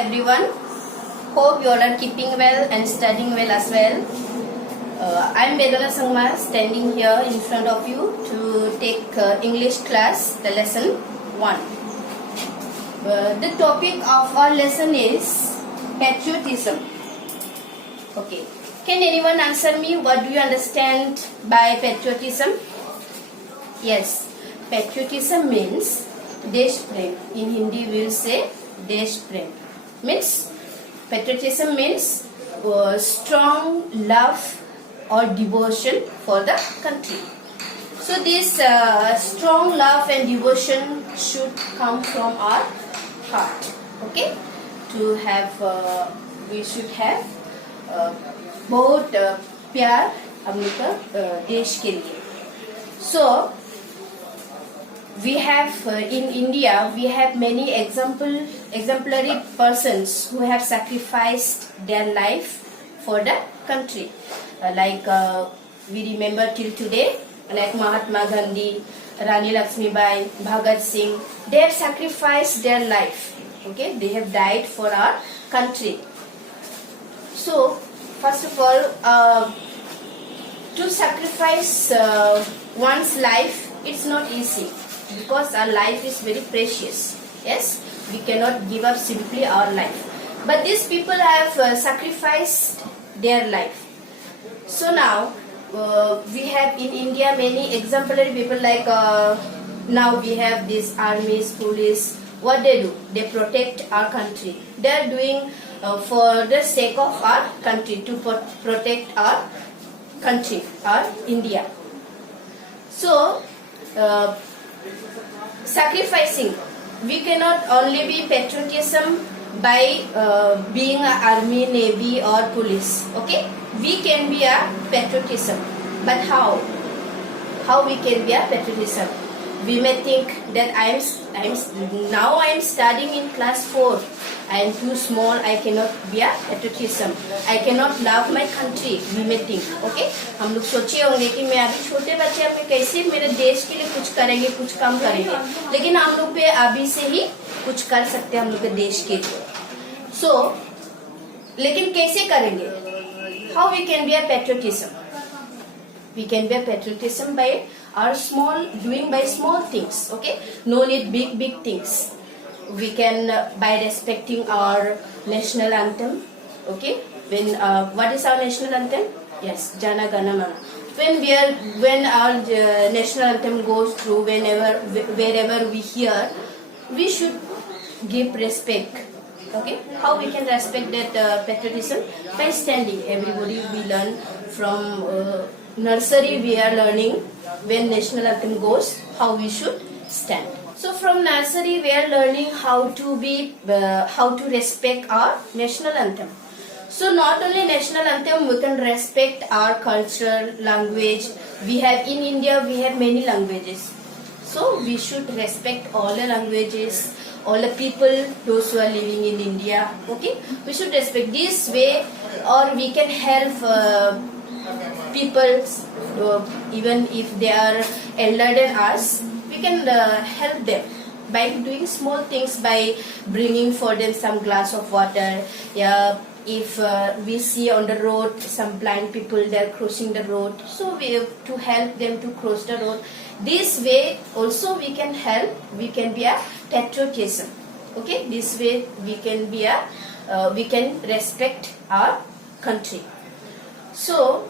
everyone. Hope you all are keeping well and studying well as well. I am Vedana Sangma standing here in front of you to take English class, the lesson 1. The topic of our lesson is patriotism. Okay. Can anyone answer me what do you understand by patriotism? Yes. Patriotism means Desh Prem. In Hindi we will say Desh Prem. Means patriotism means strong love or devotion for the country. So this strong love and devotion should come from our heart. Okay, to have we should have बहुत प्यार हम लोग का देश के लिए. So we have in India we have many exemplary persons who have sacrificed their life for the country, like we remember till today, like Mahatma Gandhi, Rani Lakshmibai, Bhagat Singh. They have sacrificed their life. Okay, they have died for our country. So first of all, to sacrifice one's life, it's not easy, because our life is very precious. Yes, we cannot give up simply our life. But these people have sacrificed their life. So now we have in India many exemplary people, like now we have these armies, police. What they do? They protect our country. They are doing for the sake of our country, to protect our country, our India. So sacrificing, we cannot only be patriotism by being an army, navy or police. Okay, we can be a patriotism, but how we can be a patriotism? We may think that I am studying in class 4. I am too small. I cannot be a patriotism. I cannot love my country. We may think. Okay, हम लोग सोचे होंगे कि मैं अभी छोटे बच्चे हैं, मैं कैसे मेरे देश के लिए कुछ करेंगे, कुछ काम करेंगे. लेकिन हम लोग पे अभी से ही कुछ कर सकते हैं हम लोग के देश के लिए. So, लेकिन कैसे करेंगे? How we can be a patriotism? We can be a patriotism by our doing by small things. Okay, no need big things. We can by respecting our national anthem. Okay, when what is our national anthem? Yes, Jana Gana Mana. When our national anthem goes through, wherever we hear, we should give respect. Okay, how we can respect that patriotism? By standing. Everybody we learn from nursery. We are learning when national anthem goes, how we should stand. So from nursery we are learning how to respect our national anthem. So not only national anthem, we can respect our culture, language. We have in India we have many languages. So we should respect all the languages, all the people, those who are living in India. Okay, we should respect this way, or we can help people, even if they are elder than us. We can help them by doing small things, by bringing for them some glass of water. Yeah, if we see on the road some blind people, they are crossing the road, so we have to help them to cross the road. This way also we can help. We can be a patriotism. Okay, this way we can be we can respect our country. So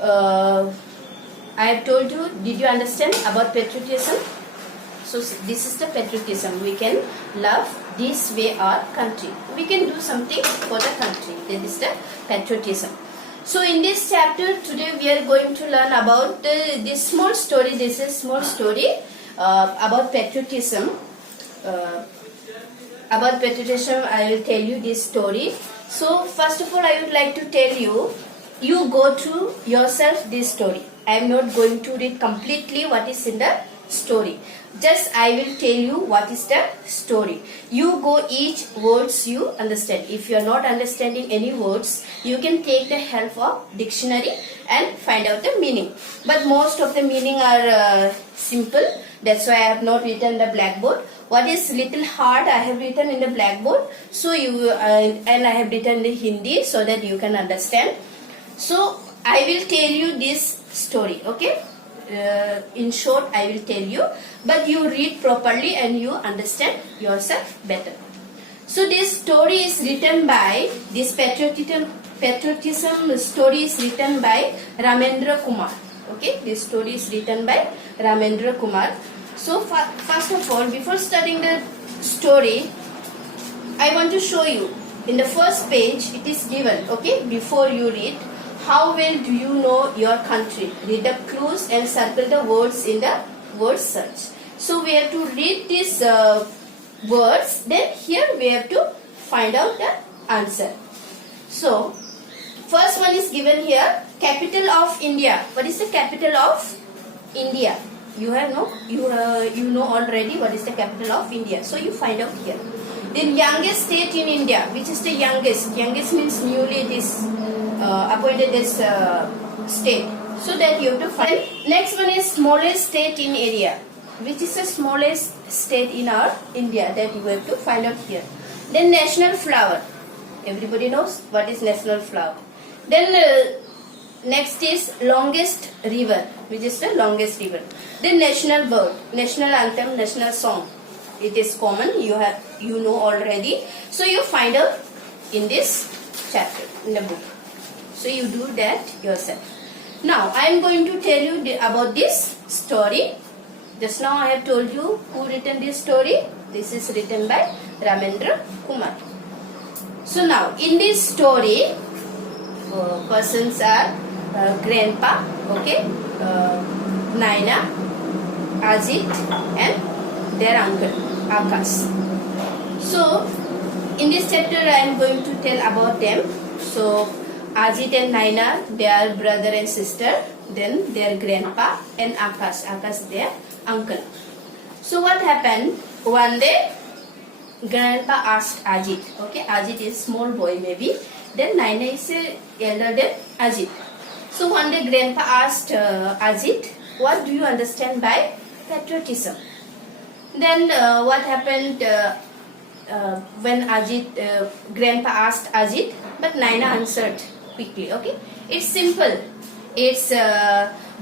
I have told you. Did you understand about patriotism? So this is the patriotism. We can love this way our country. We can do something for the country. That is the patriotism. So in this chapter today we are going to learn about this small story. This is small story about patriotism. About patriotism, I will tell you this story. So first of all, I would like to tell you. You go through yourself this story. I am not going to read completely what is in the story. Just I will tell you what is the story. You go each words you understand. If you are not understanding any words, you can take the help of dictionary and find out the meaning. But most of the meaning are simple. That's why I have not written the blackboard. what is little hard I have written in the blackboard, so you and I have written in Hindi so that you can understand. So I will tell you this story, okay? In short, I will tell you, but you read properly and you understand yourself better. So this story is written by, this patriotism story is written by Ramendra Kumar. Okay, this story is written by Ramendra Kumar. So first of all, before studying the story, I want to show you. In the first page, it is given, okay, before you read, how well do you know your country? Read the clues and circle the words in the word search. So we have to read these words, then here we have to find out the answer. So first one is given here, capital of India. What is the capital of India? You know already what is the capital of India. So you find out here. Then youngest state in India, which is the youngest? Youngest means newly it is appointed as state. So that you have to find. Next one is smallest state in area, which is the smallest state in our India, that you have to find out here. Then national flower. Everybody knows what is national flower. Then next is longest river, which is the longest river. Then national bird, national anthem, national song. It is common, you know already. So you find out in this chapter in the book. So you do that yourself. Now I am going to tell you about this story. Just now I have told you who written this story. This is written by Ramendra Kumar. So now in this story, persons are grandpa, okay, Naina, Ajit and their uncle Akash. So in this chapter I am going to tell about them. So Ajit and Naina, they are brother and sister. Then their grandpa and Akash their uncle. So what happened? One day grandpa asked Ajit, okay, Ajit is small boy maybe, then Naina is elder than Ajit. So one day grandpa asked Ajit, what do you understand by patriotism? Then what happened when grandpa asked Ajit, but Naina answered quickly, okay, it's simple. It's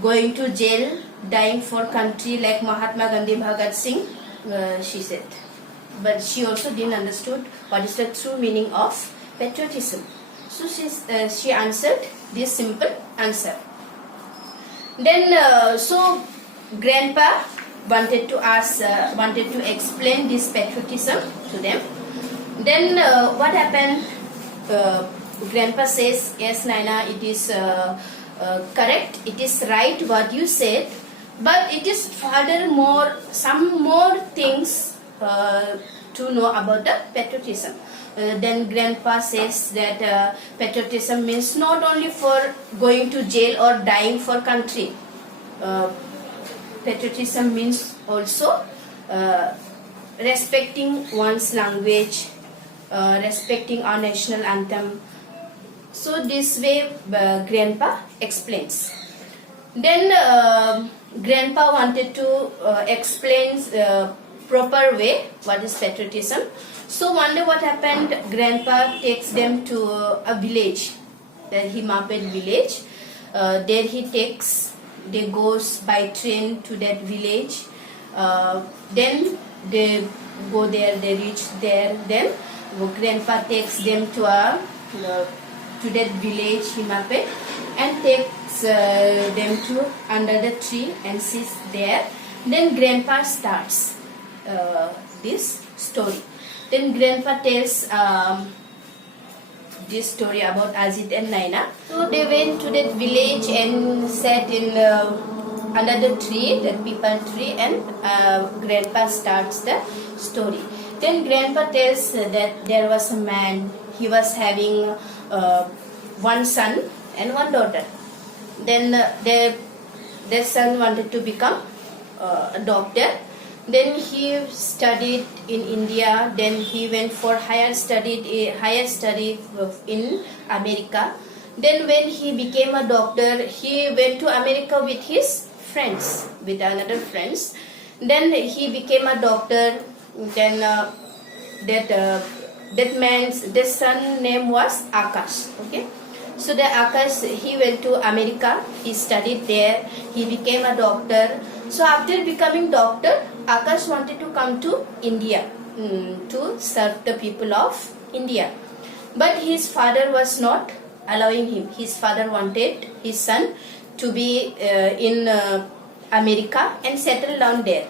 going to jail, dying for country like Mahatma Gandhi, Bhagat Singh, she said. But she also didn't understood what is the true meaning of patriotism. So she answered this simple answer. Then so grandpa wanted to explain this patriotism to them. Then what happened? Grandpa says, yes Naina, it is correct, it is right what you said, but it is furthermore some more things to know about the patriotism. Then grandpa says that patriotism means not only for going to jail or dying for country. Patriotism means also respecting one's language, respecting our national anthem. So this way grandpa explains. Then grandpa wanted to explain proper way what is patriotism. So one day what happened, grandpa takes them to a village, the Himapet village. There they goes by train to that village. Then they go there, they reach there. Then grandpa takes them to that village Himapet and takes them to under the tree and sits there. Then grandpa starts this story. Then grandpa tells this story about Ajit and Naina. So they went to that village and sat in under the tree, that peepal tree, and grandpa starts the story. Then grandpa tells that there was a man, he was having one son and one daughter. Then their son wanted to become a doctor. Then he studied in India. Then he went for higher study in America. Then when he became a doctor, he went to America with his friends, with another friends. Then he became a doctor. Then that son name was Akash. Okay. So the Akash, he went to America. He studied there. He became a doctor. So after becoming doctor, Akash wanted to come to India to serve the people of India. But his father was not allowing him. His father wanted his son to be in America and settle down there.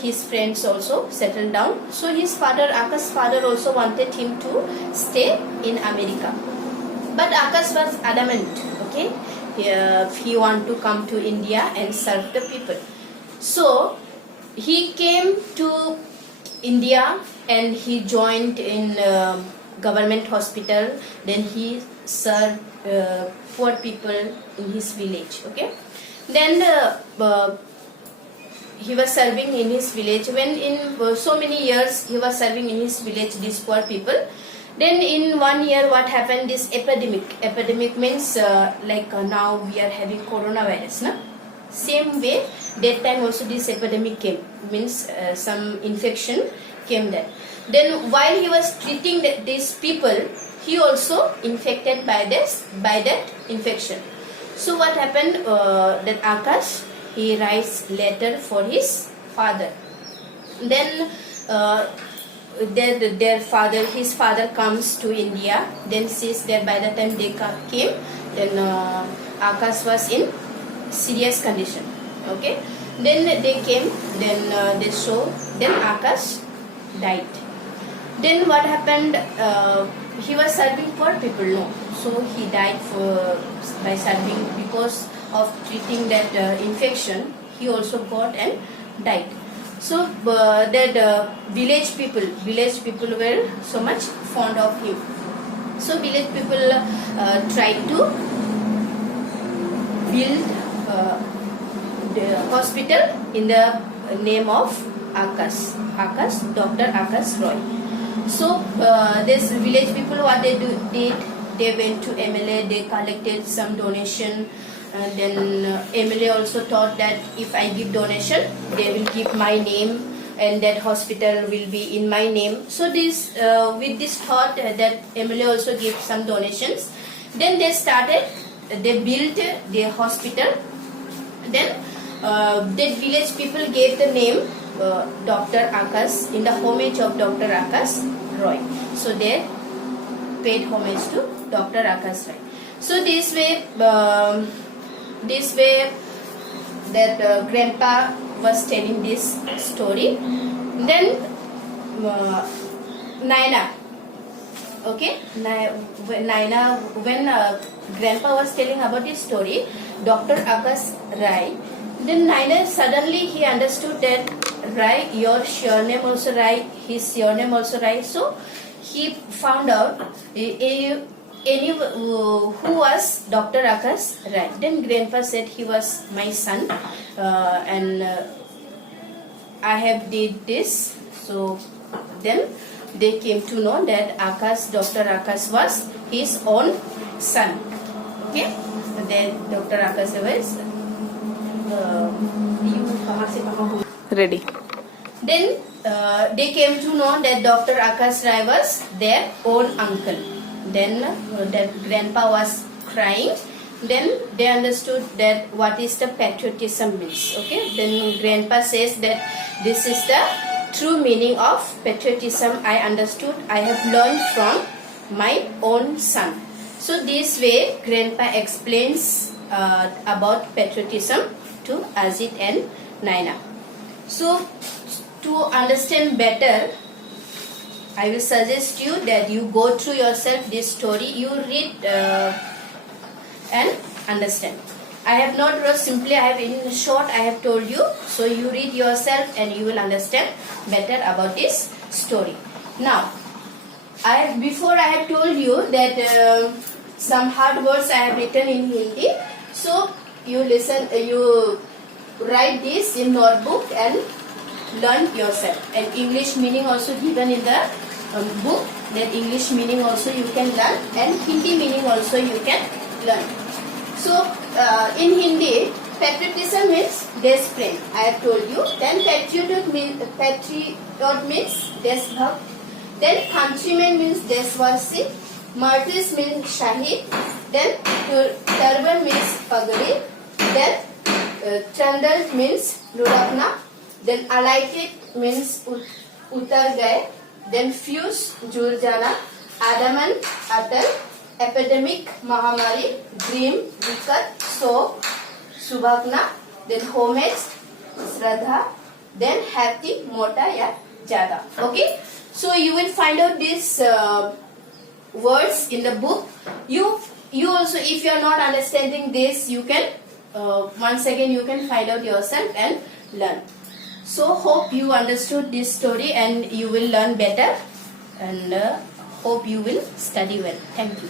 His friends also settled down. So his father, Akash's father, also wanted him to stay in America. But Akash was adamant. Okay, he want to come to India and serve the people. So he came to India and he joined in government hospital. Then he served poor people in his village. Okay, then he was serving in his village. When in so many years he was serving in his village these poor people, then in 1 year what happened, this epidemic means now we are having coronavirus, na? Same way that time also this epidemic came, means some infection came there. Then while he was treating these people, he also infected by that infection. So what happened, that Akash, he writes letter for his father. Then his father comes to India. Then sees that by the time they came, then Akash was in serious condition. Okay. Then they came. Then they show. Then Akash died. Then what happened? He was serving poor people, no. So he died by serving, because of treating that infection. He also got and died. So that village people were so much fond of him. So village people tried to build the hospital in the name of Akash, Dr. Akash Roy. So this village people, what they did, they went to MLA, they collected some donation. Then MLA also thought that if I give donation, they will keep my name and that hospital will be in my name. So this with this thought that MLA also gave some donations. Then they built the hospital. Then that village people gave the name Dr. Akash, in the homage of Dr. Akash Roy. So they paid homage to Dr. Akash Roy. So this way that grandpa was telling this story. Then Naina, okay, Naina, when grandpa was telling about this story, Dr. Akash Rai, then Naina suddenly he understood that Rai, your surname also Rai, his surname also Rai. So he found out who was Dr. Akash Rai. Then grandpa said he was my son, and I have did this. So then they came to know that Dr. Akash was his own son. Okay, then Dr. Akash was ready. Then they came to know that Dr. Akash Rai was their own uncle. Then that grandpa was crying. Then they understood that what is the patriotism means. Okay. Then grandpa says that this is the true meaning of patriotism. I understood. I have learned from my own son. So this way grandpa explains about patriotism to Ajit and Naina. So to understand better, I will suggest you that you go through yourself this story, you read and understand. I have not wrote simply, I have in short I have told you, so you read yourself and you will understand better about this story. Now, before I have told you that some hard words I have written in Hindi, so you listen, you write this in notebook and learn yourself. And English meaning also given in the book. That English meaning also you can learn, and Hindi meaning also you can learn. So in Hindi, Patriotism means देश प्रेम. I have told you. Then patriot means देश भक्त. Then countryman means देशवासी. Martyrs means shahid. Then turban means pagadi. Then trundled means लुढ़कना. Then alighted means उतर गए. Then fuse जुड़ जाना. Adamant अटल. Epidemic महामारी. Dream विकट. So सुभावना. Then homage श्रद्धा. Then happy मोटा या ज्यादा. Okay, so you will find out these words in the book. You also, if you are not understanding this, you can once again you can find out yourself and learn. So hope you understood this story and you will learn better, and hope you will study well. Thank you.